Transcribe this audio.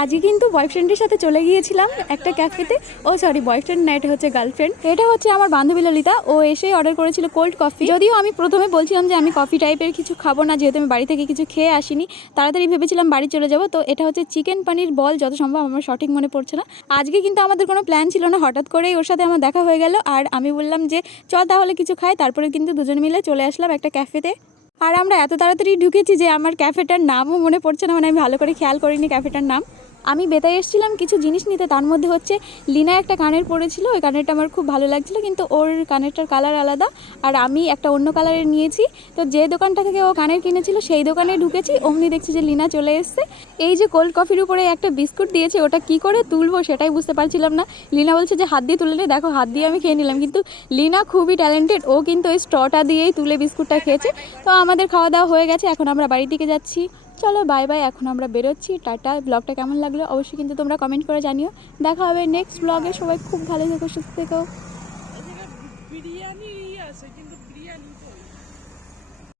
আজকে কিন্তু বয়ফ্রেন্ডের সাথে চলে গিয়েছিলাম একটা ক্যাফেতে। ও সরি, বয়ফ্রেন্ড না, এটা হচ্ছে গার্লফ্রেন্ড। এটা হচ্ছে আমার বান্ধবী ললিতা। ও এসে অর্ডার করেছিল কোল্ড কফি। যদিও আমি প্রথমে বলছিলাম যে আমি কফি টাইপের কিছু খাবো না, যেহেতু আমি বাড়ি থেকে কিছু খেয়ে আসিনি। তাড়াতাড়ি ভেবেছিলাম বাড়ি চলে যাব। তো এটা হচ্ছে চিকেন পানির বল, যত সম্ভব, আমার সঠিক মনে পড়ছে না। আজকে কিন্তু আমাদের কোনো প্ল্যান ছিল না, হঠাৎ করেই ওর সাথে আমার দেখা হয়ে গেল। আর আমি বললাম যে চল তাহলে কিছু খাই। তারপরে কিন্তু দুজন মিলে চলে আসলাম একটা ক্যাফেতে। আর আমরা এত তাড়াতাড়ি ঢুকেছি যে আমার ক্যাফেটার নামও মনে পড়ছে না, মানে আমি ভালো করে খেয়াল করিনি ক্যাফেটার নাম। আমি বেতায় এসেছিলাম কিছু জিনিস নিতে, তার মধ্যে হচ্ছে লিনা একটা কানের পরেছিল, ওই কানেরটা আমার খুব ভালো লাগছিল, কিন্তু ওর কানেরটার কালার আলাদা আর আমি একটা অন্য কালারের নিয়েছি। তো যে দোকানটা থেকে ও কানের কিনেছিল সেই দোকানে ঢুকেছি, অমনি দেখছি যে লিনা চলে এসছে। এই যে কোল্ড কফির উপরে একটা বিস্কুট দিয়েছে, ওটা কি করে তুলবো সেটাই বুঝতে পারছিলাম না। লিনা বলছে যে হাত দিয়ে তুলে নে, দেখো হাত দিয়ে আমি খেয়ে নিলাম, কিন্তু লিনা খুবই ট্যালেন্টেড, ও কিন্তু ওই স্ট্রটা দিয়েই তুলে বিস্কুটটা খেয়েছে। তো আমাদের খাওয়া দাওয়া হয়ে গেছে, এখন আমরা বাড়ির দিকে যাচ্ছি। চলো বাই বাই, এখন আমরা বেরোচ্ছি, টাটা। ব্লগটা কেমন লাগলো অবশ্যই কিন্তু তোমরা কমেন্ট করে জানিও। দেখা হবে নেক্সট ব্লগে। সবাই খুব ভালো থেকো, সুস্থ থেকো। বিরিয়ানি আছে কিন্তু বিরিয়ানি